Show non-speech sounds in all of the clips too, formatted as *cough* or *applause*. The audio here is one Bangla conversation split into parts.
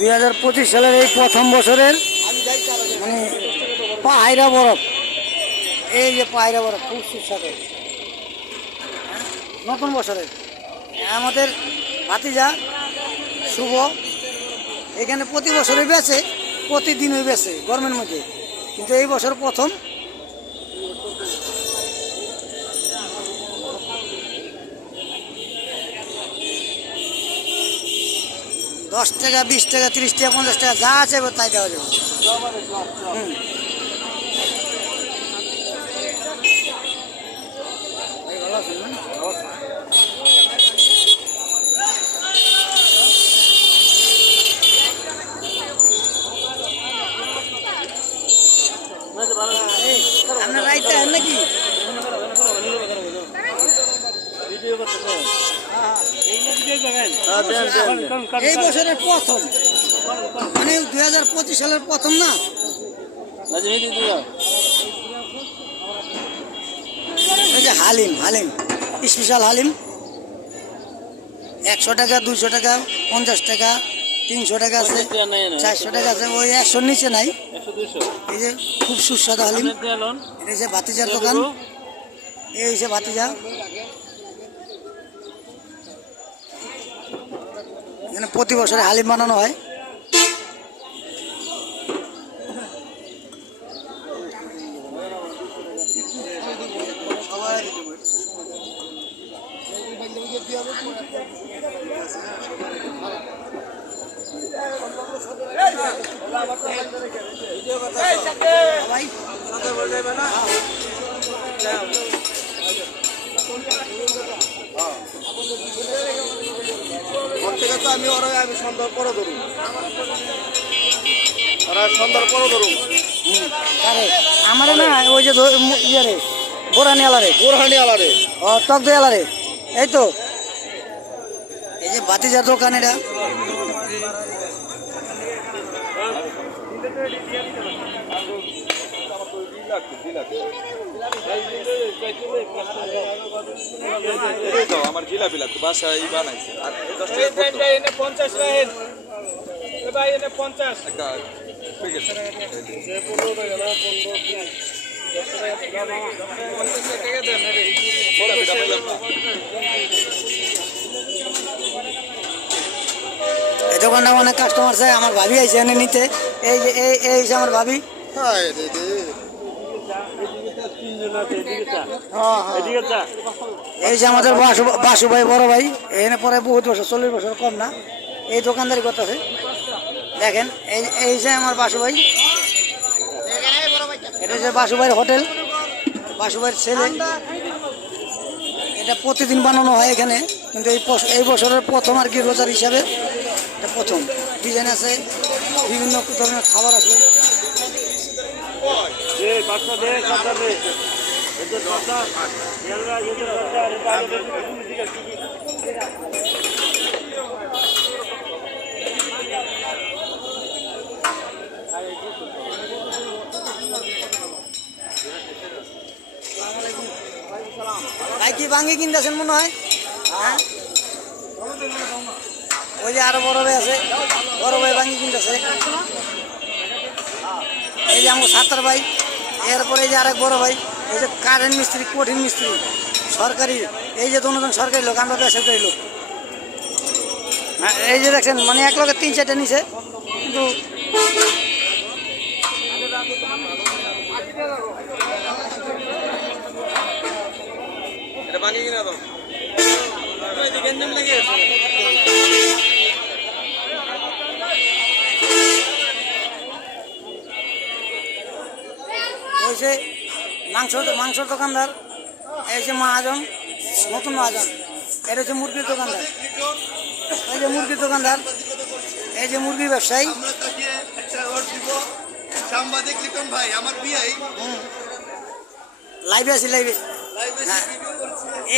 দুই হাজার পঁচিশ সালের এই প্রথম বছরের মানে পাহাইরা বরফ। এই যে পাহাইরা বরফ খুব সুস্বাদু। হ্যাঁ, নতুন বছরের। আমাদের ভাতিজা শুভ এখানে প্রতি বছরই বেছে প্রতিদিনই বেছে গরমের মধ্যে। কিন্তু এই বছর প্রথম দশ টাকা, বিশ টাকা, তিরিশ টাকা, পঞ্চাশ টাকা, যা আছে তাই দেওয়া যাবে হুম। আপনার রাইতে নাকি এই বছরের প্রথম। মানে দুই হাজার পঁচিশ সালের প্রথম না? এই যে হালিম হালিম। স্পেশাল হালিম। একশো টাকা দুশো টাকা পঞ্চাশ টাকা তিনশো টাকা আছে চারশো টাকা আছে ওই একশোর নিচে নাই। এই যে খুব সুস্বাদু হালিম। এটা হচ্ছে ভাতিজার দোকান। এই হচ্ছে ভাতিজা। এখানে প্রতি বছরে হালিম বানানো হয়। সবাই ওর থেকে তো আমি ওরা আমি সন্ধ্যার পরে ধরুন। ওরা সন্ধ্যার পরে ধরুন। আরে আমার না ওই যে ইয়ে রে বোরানি আলারে। বোরহানি আলারে। ও টক দই আলারে। এই তো। এই যে বাতিজার দোকান এটা। আমার জিলাপি লাগতো বাসায় বানাইছে। আর দশ এই টাকা এনে পঞ্চাশ রাখেন এ ভাই এনে পঞ্চাশ। একটা প্যাকেট এই দোকানটা অনেক কাস্টমার চাই আমার ভাবি আইছে এনে নিতে। এই যে এই এই আমার ভাবি। হায় রে রে। এই যে আমাদের বাসু বাসু ভাই বড় ভাই এখানে পরে বহুত বছর চল্লিশ বছর কম না। এই দোকানদারি করতেছে। দেখেন এই এই যে আমার বাসু ভাই। এটা হচ্ছে বাসু ভাইয়ের হোটেল। বাসু ভাইয়ের ছেলে। এটা প্রতিদিন বানানো হয় এখানে। কিন্তু এই এই বছরের প্রথম আর কি রোজার হিসাবে এটা প্রথম। ডিজাইন আছে বিভিন্ন ধরনের খাবার আছে। কি ভাঙ্গি কিনতেছেন মনে হয়? হ্যাঁ? ওই যে আরও বড় ভাই আছে। বড় ভাই ভাঙ্গি কিনতেছে। এই যে আমার সাত্তার ভাই। এরপরে যে আরেক বড় ভাই এই যে কারেন্ট মিস্ত্রি কঠিন মিস্ত্রি সরকারি এই যে দুজন সরকারি লোক আমরা বেসরকারি লোক। হ্যাঁ, এই যে দেখছেন মানে এক লগে তিন চারটে নিছে। কিন্তু ভাঙি কিনা দাও ওই যে মাংস মাংসর দোকানদার এই যে মহাজন নতুন মহাজন এটা হচ্ছে মুরগির দোকানদার। এই যে মুরগির দোকানদার এই যে মুরগির ব্যবসায়ী। আমরা তাকে একটা সাংবাদিক লিটন ভাই আমার বিয়াই লাইভে আছি লাইভে হ্যাঁ।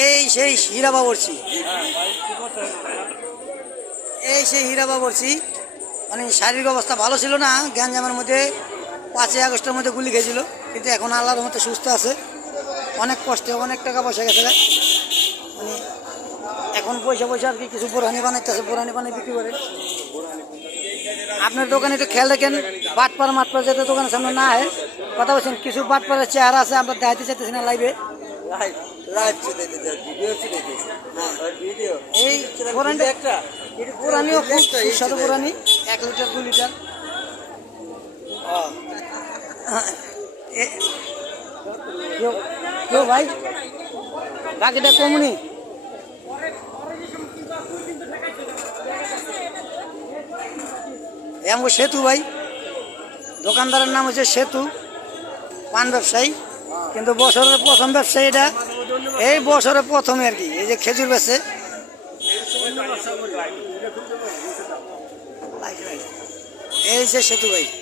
এই সেই হীরা বাবরছি এই সেই হীরা বাবরছি মানে শারীরিক অবস্থা ভালো ছিল না গ্যাঞ্জামের মধ্যে পাঁচই আগস্টের মধ্যে গুলি খেয়েছিল। কিন্তু এখন আল্লাহর মতো সুস্থ আছে। অনেক কষ্টে অনেক টাকা পয়সা গেছে মানে এখন পয়সা পয়সা আর কি কিছু বোরহানি বানাইতেছে বোরহানি বানিয়ে বিক্রি করে। আপনার দোকানে একটু খেয়াল রাখেন বাটপার মাটপার যাতে দোকানের সামনে না হয় কথা বলছেন কিছু বাটপারের চেহারা আছে আমরা দেখাতে চাইতেছি না লাইভে এই খুব সুস্বাদু এক লিটার দু লিটার। *laughs* কেউ- ভাই বাকিটা কমনি সেতু ভাই, দোকানদারের নাম হচ্ছে সেতু, পান ব্যবসায়ী। কিন্তু বছরের প্রথম ব্যবসায়ী এটা। এই বছরের প্রথমে আর কি, এই যে খেজুর বেচে। এই যে সেতু ভাই।